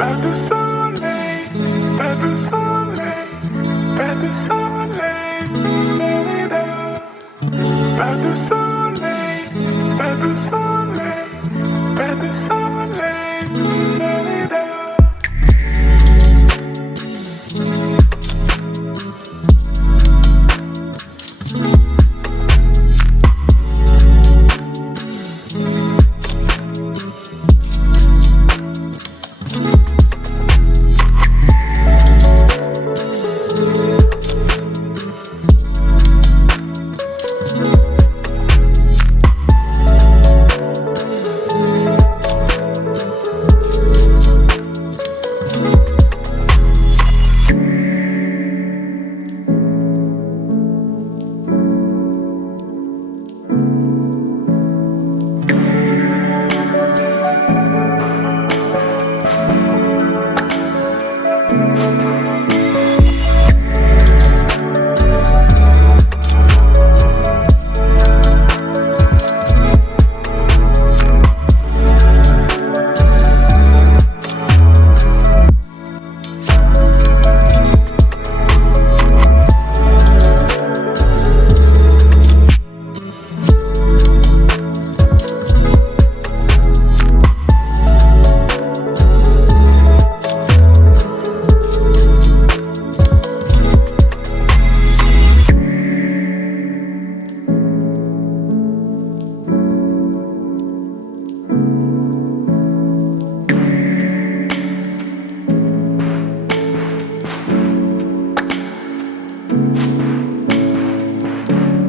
Pas de soleil, pas de soleil, pas de soleil, pas de soleil, pas de soleil, pas de soleil.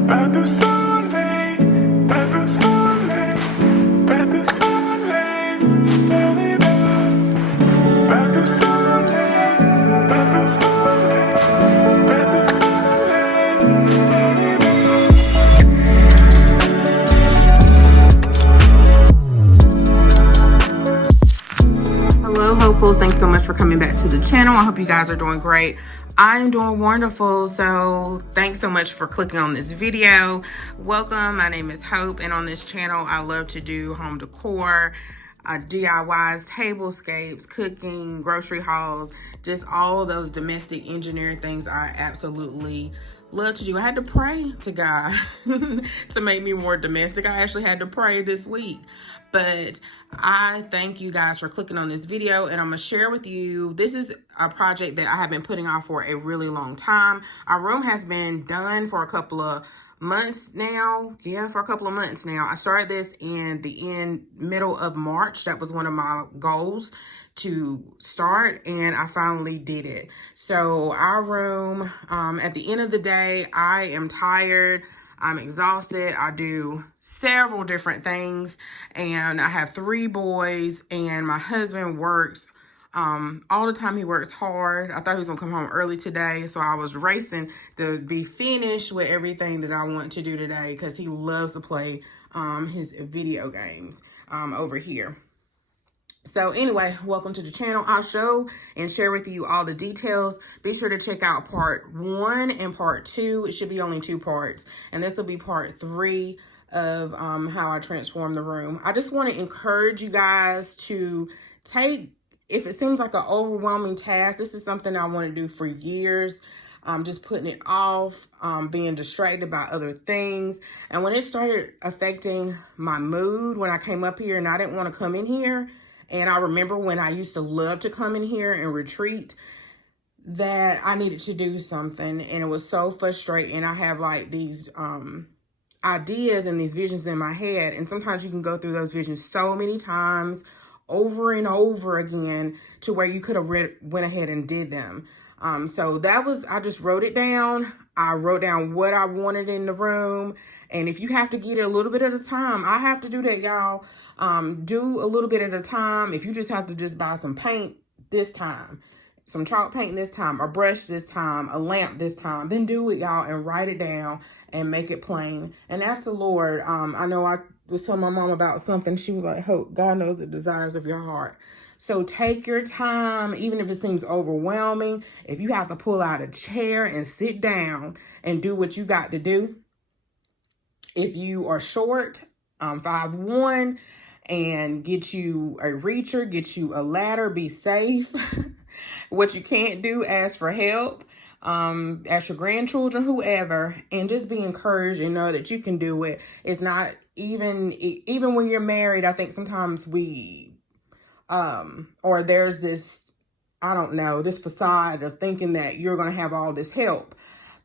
Pas de soleil, pas de soleil, pas de soleil, pas de soleil, pas de soleil, pas de soleil. Hello, hopefuls. Thanks so much for coming back to the channel. I hope you guys are doing great. I'm doing wonderful, so thanks so much for clicking on this video. Welcome, my name is Hope, and on this channel I love to do home decor, DIYs, tablescapes, cooking, grocery hauls, just all of those domestic engineering things I absolutely love to do. I had to pray to God to make me more domestic. I actually had to pray this week. But I thank you guys for clicking on this video, and I'm gonna share with you, this is a project that I have been putting off for a really long time. Our room has been done for a couple of months now. Yeah, for a couple of months now. I started this in the middle of March. That was one of my goals to start, and I finally did it. So our room, at the end of the day, I am tired. I'm exhausted. I do several different things, and I have 3 boys, and my husband works all the time. He works hard. I thought he was gonna come home early today, so I was racing to be finished with everything that I want to do today, because he loves to play his video games over here. So anyway, welcome to the channel. I'll show and share with you all the details. Be sure to check out part 1 and part 2. It should be only 2 parts. And this will be part 3 of how I transform the room. I just want to encourage you guys to take, if it seems like an overwhelming task, this is something I want to do for years. Just putting it off, being distracted by other things. And when it started affecting my mood, when I came up here and I didn't want to come in here, and I remember when I used to love to come in here and retreat, that I needed to do something. And it was so frustrating. I have like these ideas and these visions in my head. And sometimes you can go through those visions so many times, over and over again, to where you could have went ahead and did them. So that was, I just wrote it down. I wrote down what I wanted in the room. And if you have to get it a little bit at a time, I have to do that, y'all. Do a little bit at a time. If you just have to just buy some paint this time, some chalk paint this time, a brush this time, a lamp this time, then do it, y'all, and write it down and make it plain. And ask the Lord. I know I was telling my mom about something. She was like, Hope, God knows the desires of your heart. So take your time, even if it seems overwhelming. If you have to pull out a chair and sit down and do what you got to do. If you are short, 5'1", and get you a reacher, get you a ladder, be safe. What you can't do, ask for help. Ask your grandchildren, whoever, and just be encouraged and know that you can do it. It's not even when you're married. I think sometimes we or there's this, I don't know, this facade of thinking that you're going to have all this help,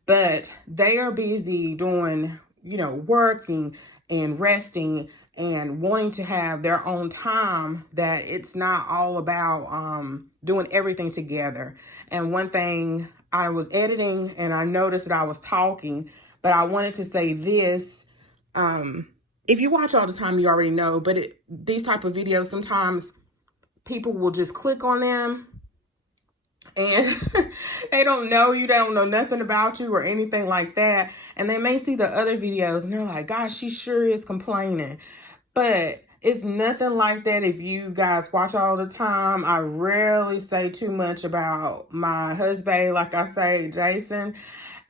but they are busy doing, working and resting and wanting to have their own time, that it's not all about doing everything together. And one thing, I was editing and I noticed that I was talking, but I wanted to say this. If you watch all the time, you already know, but these type of videos, sometimes people will just click on them and they don't know you, they don't know nothing about you or anything like that. And they may see the other videos and they're like, gosh, she sure is complaining. But it's nothing like that. If you guys watch all the time, I rarely say too much about my husband, like I say, Jason.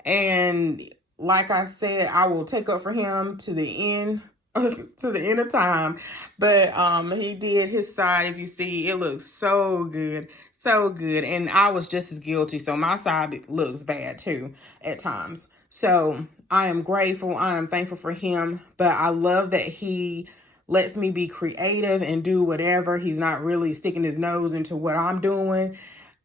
And like I said, I will take up for him to the end. To the end of time. But he did his side. If you see, it looks so good. So good. And I was just as guilty. So my side looks bad too at times. So I am grateful. I am thankful for him. But I love that he lets me be creative and do whatever. He's not really sticking his nose into what I'm doing.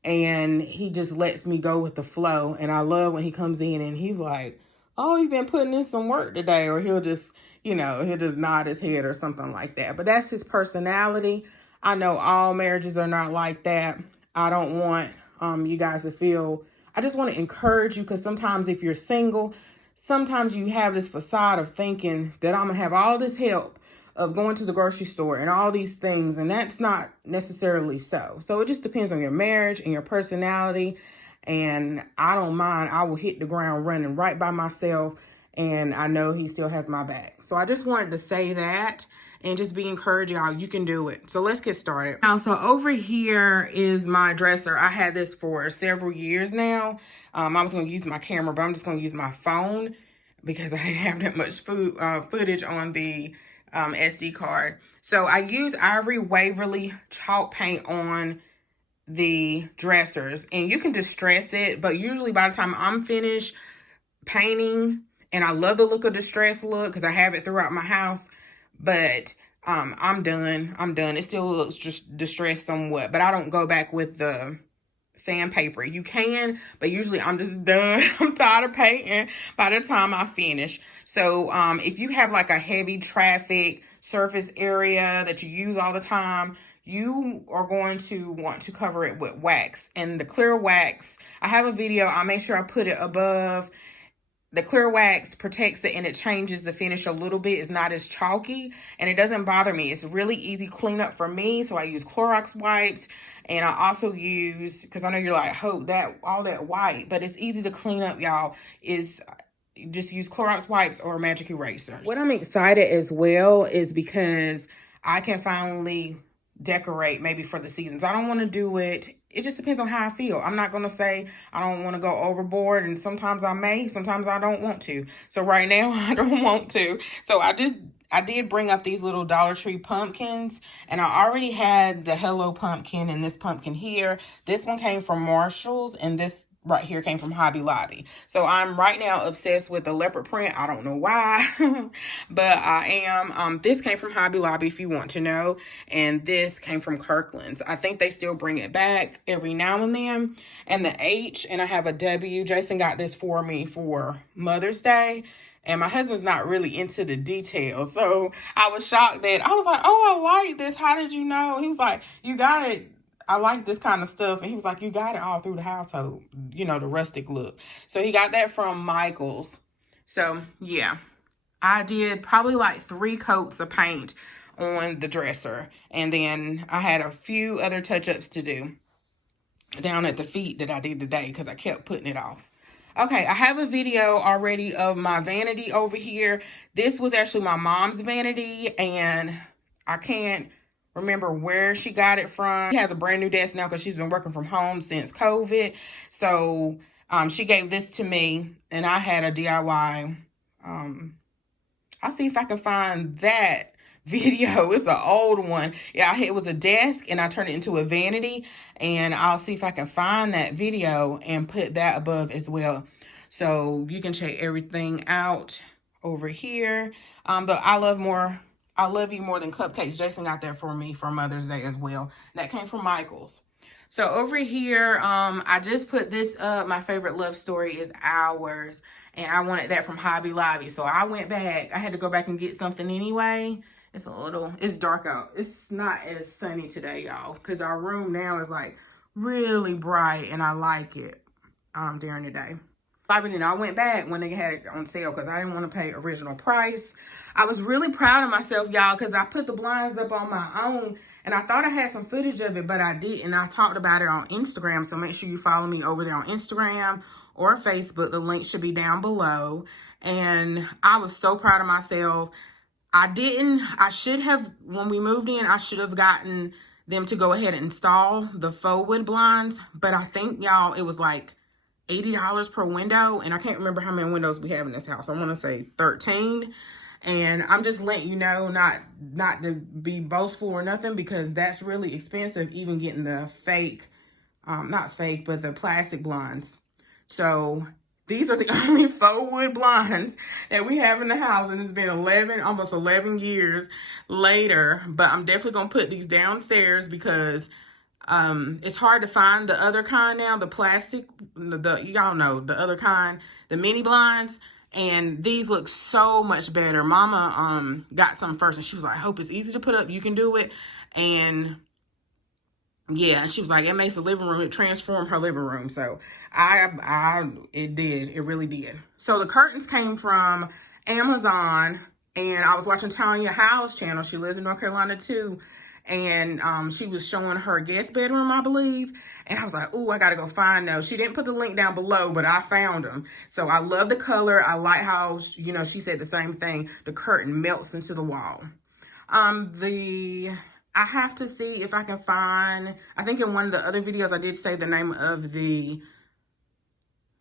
And he just lets me go with the flow. And I love when he comes in and he's like, oh, you've been putting in some work today. Or he'll just, he'll just nod his head or something like that. But that's his personality. I know all marriages are not like that. I don't want you guys to feel, I just want to encourage you, because sometimes if you're single, sometimes you have this facade of thinking that I'm going to have all this help of going to the grocery store and all these things. And that's not necessarily so. So it just depends on your marriage and your personality. And I don't mind. I will hit the ground running right by myself. And I know he still has my back. So I just wanted to say that and just be encouraged, y'all. You can do it. So let's get started. Now, so over here is my dresser. I had this for several years now. I was going to use my camera, but I'm just going to use my phone because I didn't have that much footage on the SD card. So I use Ivory Waverly chalk paint on the dressers, and you can distress it, but usually by the time I'm finished painting, and I love the look of distress look because I have it throughout my house, but I'm done. It still looks just distressed somewhat, but I don't go back with the sandpaper. You can, but usually I'm just done. I'm tired of painting by the time I finish. So if you have like a heavy traffic surface area that you use all the time, you are going to want to cover it with wax. And the clear wax, I have a video, I'll make sure I put it above. The clear wax protects it and it changes the finish a little bit. It's not as chalky and it doesn't bother me. It's really easy cleanup for me. So I use Clorox wipes, and I also use, because I know you're like, Hope, that all that white, but it's easy to clean up, y'all, is just use Clorox wipes or magic erasers. What I'm excited as well is because I can finally decorate maybe for the seasons. I don't want to do it. It just depends on how I feel. I'm not going to say I don't want to go overboard, and sometimes I may, sometimes I don't want to. So right now I don't want to. So I did bring up these little Dollar Tree pumpkins, and I already had the Hello Pumpkin and this pumpkin here. This one came from Marshall's, and this right here came from Hobby Lobby. So I'm right now obsessed with the leopard print. I don't know why, but I am. This came from Hobby Lobby, if you want to know, and this came from Kirkland's. I think they still bring it back every now and then. And the H, and I have a W. Jason got this for me for Mother's Day. And my husband's not really into the details. So I was shocked that I was like, oh, I like this. How did you know? He was like, you got it. I like this kind of stuff. And he was like, you got it all through the household, the rustic look. So he got that from Michael's. So yeah, I did probably like 3 coats of paint on the dresser. And then I had a few other touch-ups to do down at the feet that I did today because I kept putting it off. Okay, I have a video already of my vanity over here. This was actually my mom's vanity, and I can't remember where she got it from. She has a brand new desk now because she's been working from home since COVID. So she gave this to me, and I had a DIY. I'll see if I can find that video. It's an old one. Yeah, it was a desk and I turned it into a vanity, and I'll see if I can find that video and put that above as well. So you can check everything out over here. The I love you more than cupcakes. Jason got that for me for Mother's Day as well. That came from Michael's. So over here, I just put this up. My favorite love story is ours. And I wanted that from Hobby Lobby. So I went back. I had to go back and get something anyway. It's dark out. It's not as sunny today, y'all. Because our room now is like really bright. And I like it during the day. And I went back when they had it on sale because I didn't want to pay original price. I was really proud of myself, y'all, because I put the blinds up on my own. And I thought I had some footage of it, but I didn't. I talked about it on Instagram. So make sure you follow me over there on Instagram or Facebook. The link should be down below. And I was so proud of myself. I should have, when we moved in, I should have gotten them to go ahead and install the faux wood blinds. But I think, y'all, it was like $80 per window. And I can't remember how many windows we have in this house. I want to say 13. And I'm just letting you know, not to be boastful or nothing, because that's really expensive, even getting the fake, not fake, but the plastic blinds. So these are the only faux wood blinds that we have in the house. And it's been almost 11 years later. But I'm definitely going to put these downstairs because it's hard to find the other kind now, the plastic, y'all know, the other kind, the mini blinds. And these look so much better. Mama got some first and she was like, I hope it's easy to put up. You can do it. And yeah, she was like, it makes the living room, it transformed her living room. So it did. It really did. So the curtains came from Amazon, and I was watching Tanya Howe's channel. She lives in North Carolina too. And she was showing her guest bedroom, I believe. And I was like, ooh, I got to go find those. She didn't put the link down below, but I found them. So I love the color. I like how, you know, she said the same thing. The curtain melts into the wall. I have to see if I can find, I think in one of the other videos, I did say the name of the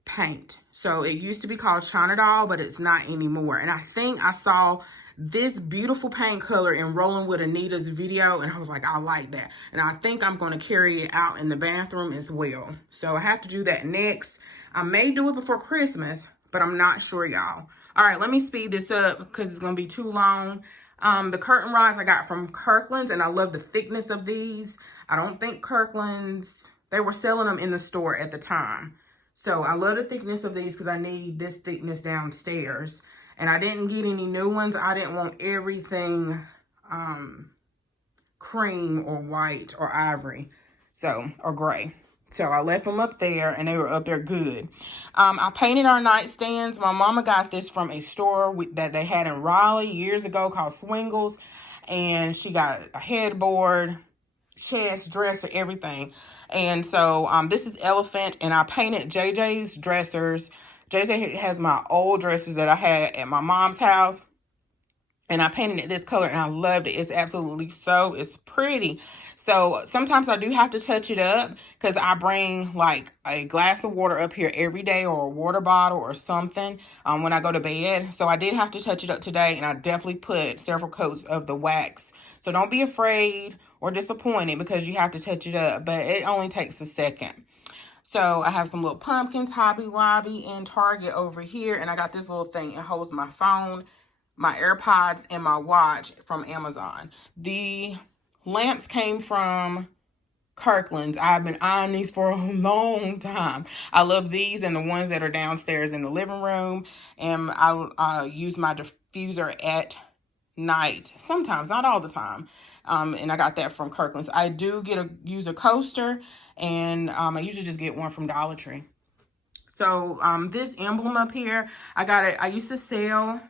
paint. So it used to be called China Doll, but it's not anymore. And I think I saw this beautiful paint color in Rolling with Anita's video, and I was like, I like that. And I think I'm going to carry it out in the bathroom as well. So I have to do that next. I may do it before Christmas, but I'm not sure, y'all. All right, let me speed this up because it's going to be too long. The curtain rods I got from Kirkland's, and I love the thickness of these. I don't think Kirkland's, they were selling them in the store at the time. So I love the thickness of these because I need this thickness downstairs. And I didn't get any new ones. I didn't want everything cream or white or ivory, or gray. So I left them up there, and they were up there good. I painted our nightstands. My mama got this from a store that they had in Raleigh years ago called Swingles. And she got a headboard, chest, dresser, everything. And so this is Elephant, and I painted JJ's dressers. JJ has my old dressers that I had at my mom's house, and I painted it this color, and I loved it. It's it's pretty. So sometimes I do have to touch it up because I bring like a glass of water up here every day, or a water bottle or something when I go to bed. So I did have to touch it up today, and I definitely put several coats of the wax. So don't be afraid or disappointed because you have to touch it up, but it only takes a second. So I have some little pumpkins, Hobby Lobby, and Target over here. And I got this little thing. It holds my phone, my AirPods, and my watch from Amazon. The lamps came from Kirkland's. I've been eyeing these for a long time. I love these and the ones that are downstairs in the living room. And I use my diffuser at night. Sometimes, not all the time. And I got that from Kirkland's. I do use a coaster, and I usually just get one from Dollar Tree. So this emblem up here, I got it. I used to sell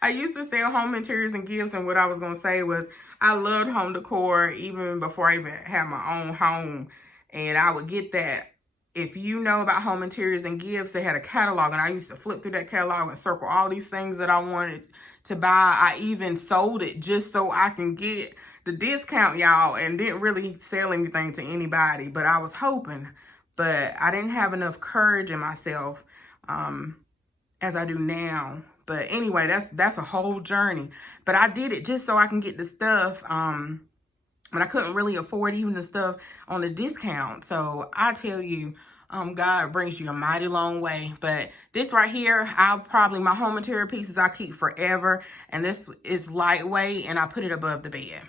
home interiors and gifts, and what I was gonna say was I loved home decor even before I even had my own home, and I would get that. If you know about home interiors and gifts, they had a catalog, and I used to flip through that catalog and circle all these things that I wanted to buy. I even sold it just so I can get the discount, y'all, and didn't really sell anything to anybody, but I was hoping. But I didn't have enough courage in myself as I do now But anyway, that's a whole journey. But I did it just so I can get the stuff. But I couldn't really afford even the stuff on the discount. So I tell you, God brings you a mighty long way. But this right here, my home material pieces I keep forever. And this is lightweight, and I put it above the bed.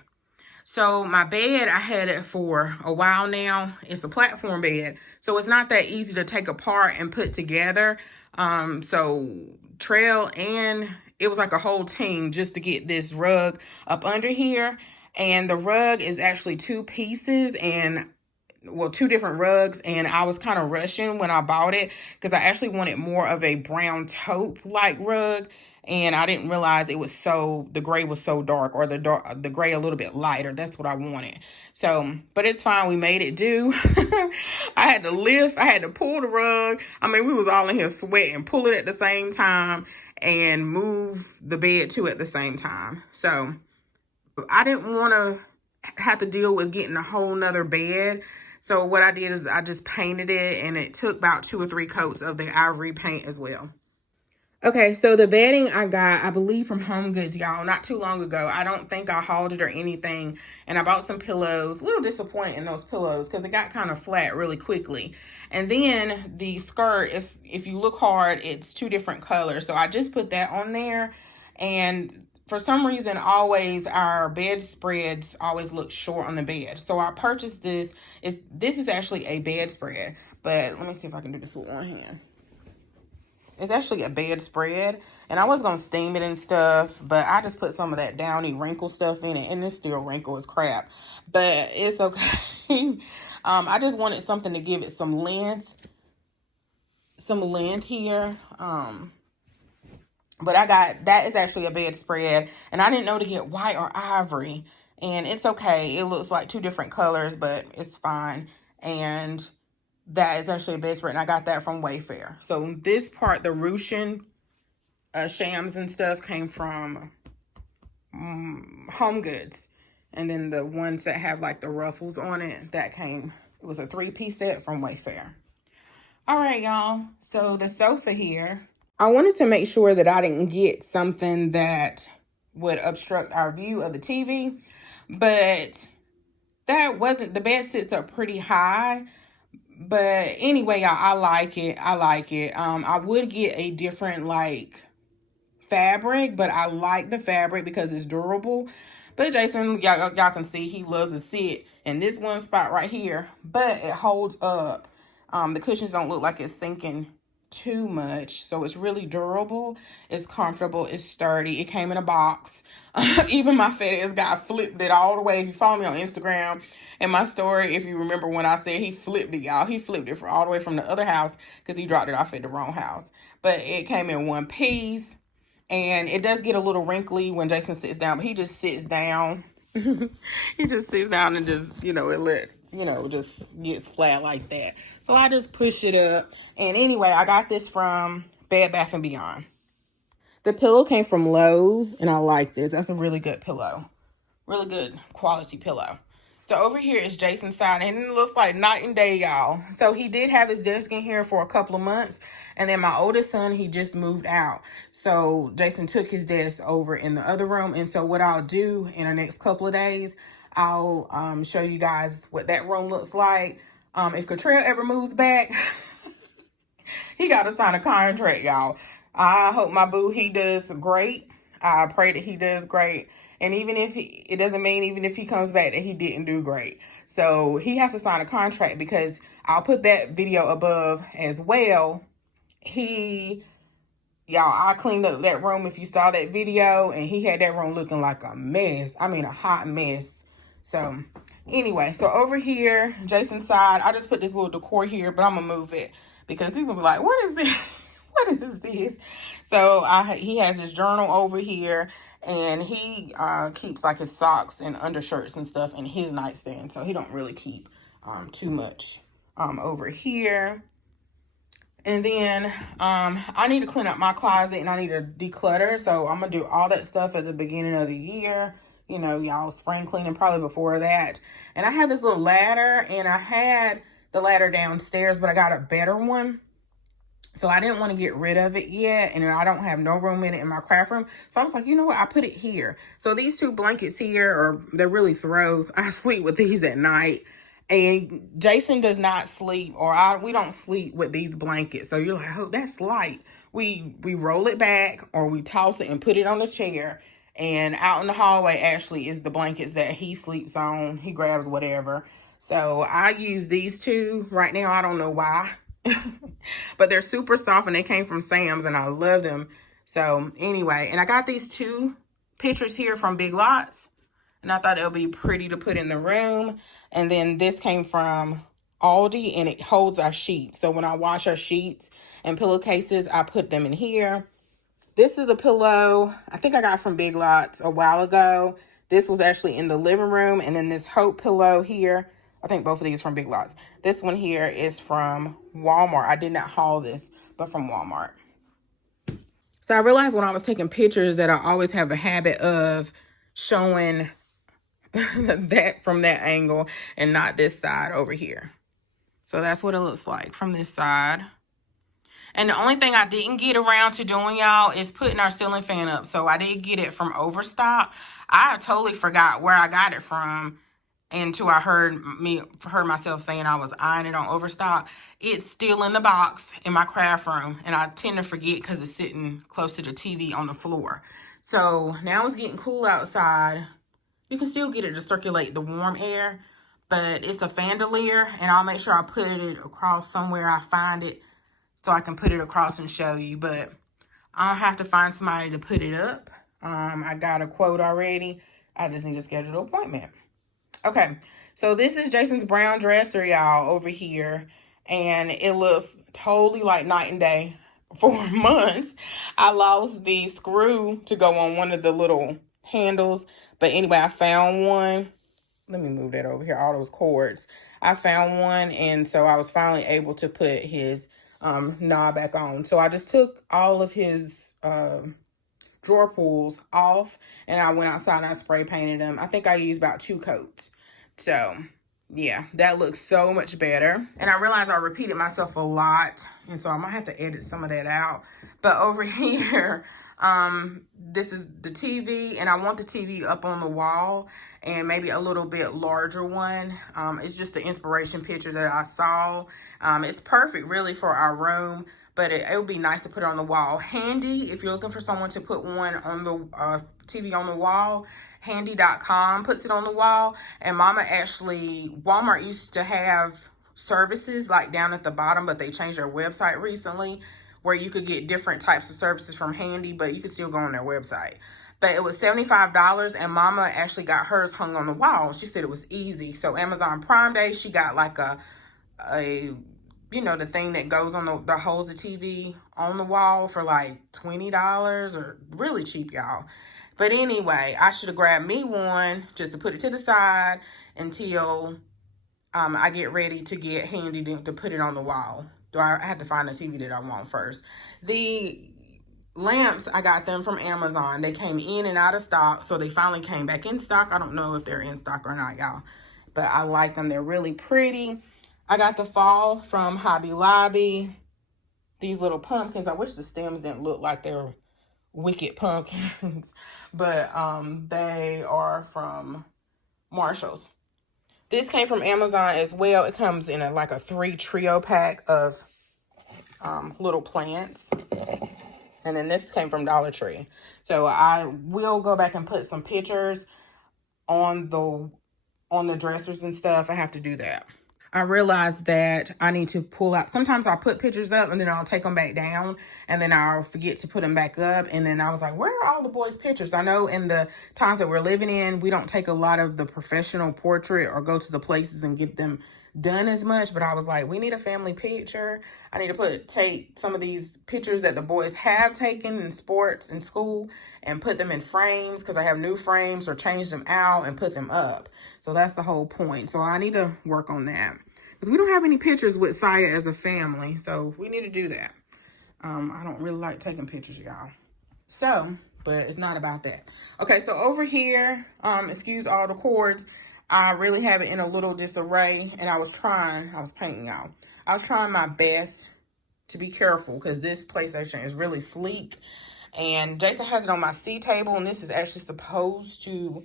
So my bed, I had it for a while now. It's a platform bed, so it's not that easy to take apart and put together. So Trail and it was like a whole team just to get this rug up under here. And the rug is actually two pieces, and well, two different rugs, and I was kind of rushing when I bought it because I actually wanted more of a brown taupe like rug, and I didn't realize it was the gray was so dark, or the gray a little bit lighter. That's what I wanted. So, but it's fine. We made it do. I had to pull the rug. I mean, we was all in here sweating, pull it at the same time and move the bed too at the same time. So I didn't want to have to deal with getting a whole nother bed. So what I did is I just painted it, and it took about 2 or 3 coats of the Ivory paint as well. Okay, so the bedding I got, I believe, from Home Goods, y'all, not too long ago. I don't think I hauled it or anything. And I bought some pillows. A little disappointed in those pillows because it got kind of flat really quickly. And then the skirt, if you look hard, it's 2 different colors. So I just put that on there. And for some reason, always our bedspreads always look short on the bed. So I purchased this. This is actually a bedspread. But let me see if I can do this with one hand. It's actually a bedspread, and I was going to steam it and stuff, but I just put some of that downy wrinkle stuff in it, and it's still wrinkle as crap, but it's okay. I just wanted something to give it some length here. But that is actually a bedspread, and I didn't know to get white or ivory, and it's okay. It looks like 2 different colors, but it's fine. And that is actually a bedspread, and I got that from Wayfair. So this part, the ruching shams and stuff, came from Home Goods. And then the ones that have like the ruffles on it, it was a 3-piece set from Wayfair. All right, y'all. So the sofa here, I wanted to make sure that I didn't get something that would obstruct our view of the TV. But that wasn't, the bed sits up pretty high. But anyway, y'all, I like it. I would get a different like fabric, but I like the fabric because it's durable. But Jason, y'all can see he loves to sit in this one spot right here, but it holds up. The cushions don't look like it's sinking too much, so it's really durable. It's comfortable. It's sturdy. It came in a box. Even my FedEx guy flipped it all the way. If you follow me on Instagram and my story, if you remember when I said he flipped it, y'all, he flipped it all the way from the other house because he dropped it off at the wrong house. But it came in 1 piece, and it does get a little wrinkly when Jason sits down, but he just sits down. He just sits down and just, just gets flat like that. So I just push it up. And anyway, I got this from Bed Bath & Beyond. The pillow came from Lowe's, and I like this. That's a really good pillow. Really good quality pillow. So over here is Jason's side, and it looks like night and day, y'all. So he did have his desk in here for a couple of months, and then my oldest son, he just moved out. So Jason took his desk over in the other room, and so what I'll do in the next couple of days, I'll show you guys what that room looks like. If Cottrell ever moves back, he got to sign a contract, y'all. I hope my boo, he does great. I pray that he does great. And even if it doesn't mean even if he comes back that he didn't do great. So he has to sign a contract, because I'll put that video above as well. I cleaned up that room if you saw that video, and he had that room looking like a mess. I mean, a hot mess. So anyway, so over here, Jason's side, I just put this little decor here, but I'm going to move it because he's going to be like, what is this? What is this? So he has his journal over here, and he keeps like his socks and undershirts and stuff in his nightstand. So he don't really keep too much over here. And then I need to clean up my closet, and I need to declutter. So I'm going to do all that stuff at the beginning of the year. Y'all, spring cleaning probably before that. And I have this little ladder, and I had the ladder downstairs, but I got a better one. So I didn't want to get rid of it yet, and I don't have no room in it in my craft room. So I was like, you know what? I put it here. So these two blankets here they're really throws. I sleep with these at night. And Jason does not sleep, or we don't sleep with these blankets. So you're like, oh, that's light. We roll it back, or we toss it and put it on the chair. And out in the hallway actually is the blankets that he sleeps on. He grabs whatever. So I use these two right now. I don't know why. But they're super soft, and they came from Sam's, and I love them. So anyway, and I got these two pictures here from Big Lots, and I thought it would be pretty to put in the room. And then this came from Aldi, and it holds our sheets. So when I wash our sheets and pillowcases, I put them in here. This is a pillow I think I got from Big Lots a while ago. This was actually in the living room. And then this Hope pillow here, I think both of these from Big Lots. This one here is from Walmart. I did not haul this, but from Walmart. So I realized when I was taking pictures that I always have a habit of showing that from that angle and not this side over here. So that's what it looks like from this side. And the only thing I didn't get around to doing, y'all, is putting our ceiling fan up. So I did get it from Overstock. I totally forgot where I got it from until I heard myself saying I was eyeing it on Overstock. It's still in the box in my craft room, and I tend to forget because it's sitting close to the TV on the floor. So now it's getting cool outside. You can still get it to circulate the warm air, but it's a fandelier, and I'll make sure I put it across somewhere I find it so I can put it across and show you. But I'll have to find somebody to put it up. I got a quote already. I just need to schedule an appointment. Okay, so this is Jason's brown dresser, y'all, over here. And it looks totally like night and day. For months, I lost the screw to go on one of the little handles. But anyway, I found one. Let me move that over here, all those cords. I found one, and so I was finally able to put his knob back on. So I just took all of his drawer pulls off, and I went outside and I spray painted them. I think I used about 2 coats. So yeah, that looks so much better. And I realized I repeated myself a lot, and so I might have to edit some of that out. But over here, this is the TV, and I want the TV up on the wall, and maybe a little bit larger one. It's just an inspiration picture that I saw. It's perfect really for our room, but it would be nice to put it on the wall. Handy, if you're looking for someone to put one on the TV on the wall, handy.com puts it on the wall. And Walmart used to have services like down at the bottom, but they changed their website recently where you could get different types of services from Handy, but you could still go on their website. But it was $75, and Mama actually got hers hung on the wall. She said it was easy. So Amazon Prime Day, she got like a the thing that goes on the holds the TV on the wall for like $20, or really cheap, y'all. But anyway, I should have grabbed me one just to put it to the side until I get ready to get Handy to put it on the wall. I have to find the TV that I want first. The lamps, I got them from Amazon. They came in and out of stock, so they finally came back in stock. I don't know if they're in stock or not, y'all, but I like them. They're really pretty. I got the fall from Hobby Lobby. These little pumpkins. I wish the stems didn't look like they were wicked pumpkins, but they are from Marshall's. This came from Amazon as well. It comes in like a 3 trio pack of little plants. And then this came from Dollar Tree. So I will go back and put some pictures on the dressers and stuff. I have to do that. I realized that I need to pull out. Sometimes I'll put pictures up and then I'll take them back down, and then I'll forget to put them back up. And then I was like, where are all the boys' pictures? I know in the times that we're living in, we don't take a lot of the professional portrait or go to the places and get them done as much. But I was like, we need a family picture. I need to take some of these pictures that the boys have taken in sports and school and put them in frames, because I have new frames, or change them out and put them up. So that's the whole point. So I need to work on that, because we don't have any pictures with Saya as a family. So we need to do that. I don't really like taking pictures, y'all. So, but it's not about that. Okay, so over here, excuse all the cords. I really have it in a little disarray, and I was painting, y'all. I was trying my best to be careful because this PlayStation is really sleek. And Jason has it on my C table, and this is actually supposed to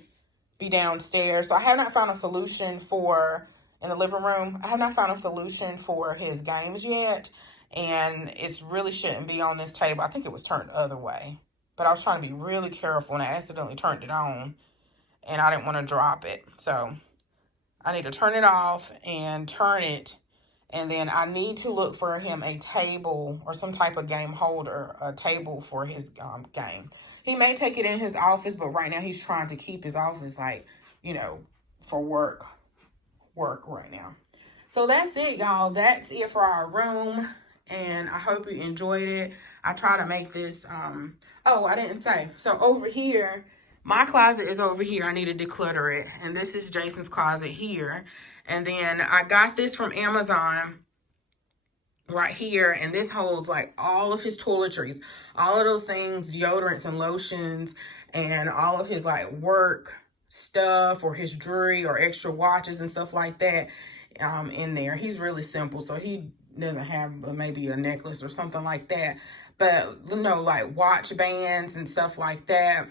be downstairs. So I have not found a solution for, in the living room, I have not found a solution for his games yet. And it really shouldn't be on this table. I think it was turned the other way. But I was trying to be really careful, and I accidentally turned it on. And I didn't want to drop it. So I need to turn it off and turn it. And then I need to look for him a table or some type of game holder, a table for his game. He may take it in his office, but right now he's trying to keep his office, like, you know, for work right now. So that's it, y'all. That's it for our room. And I hope you enjoyed it. I try to make this, oh, I didn't say. So over here, my closet is over here. I need to declutter it. And this is Jason's closet here. And then I got this from Amazon right here. And this holds like all of his toiletries, all of those things, deodorants and lotions, and all of his like work stuff or his jewelry or extra watches and stuff like that in there. He's really simple. So he doesn't have maybe a necklace or something like that. But, you know, like watch bands and stuff like that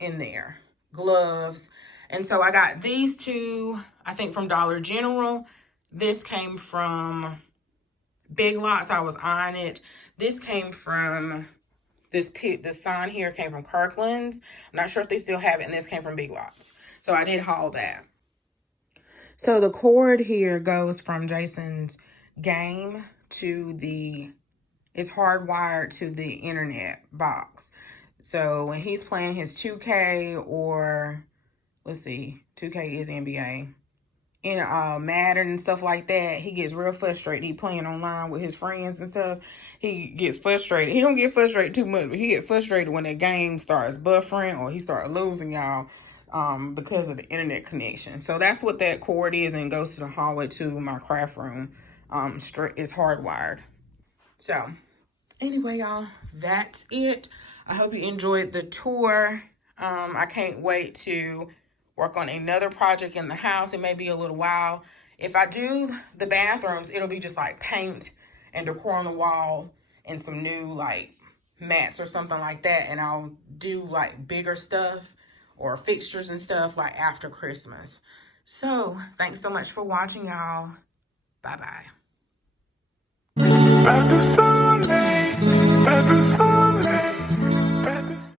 in there. Gloves. And so I got these two, I think from Dollar General. This came from Big Lots. I was on it. This came from this sign here came from Kirkland's. I'm not sure if they still have it. And this came from Big Lots. So I did haul that. So the cord here goes from Jason's game to it's hardwired to the internet box. So when he's playing his 2K or, let's see, 2K is NBA, in Madden and stuff like that, he gets real frustrated. He playing online with his friends and stuff. He gets frustrated. He don't get frustrated too much, but he get frustrated when the game starts buffering or he starts losing, y'all, because of the internet connection. So that's what that cord is, and goes to the hallway to my craft room. It's hardwired. So anyway, y'all, that's it. I hope you enjoyed the tour. I can't wait to work on another project in the house. It may be a little while. If I do the bathrooms, it'll be just like paint and decor on the wall and some new like mats or something like that. And I'll do like bigger stuff or fixtures and stuff like after Christmas. So thanks so much for watching, y'all. Bye-bye. Pas de soleil, pas de soleil.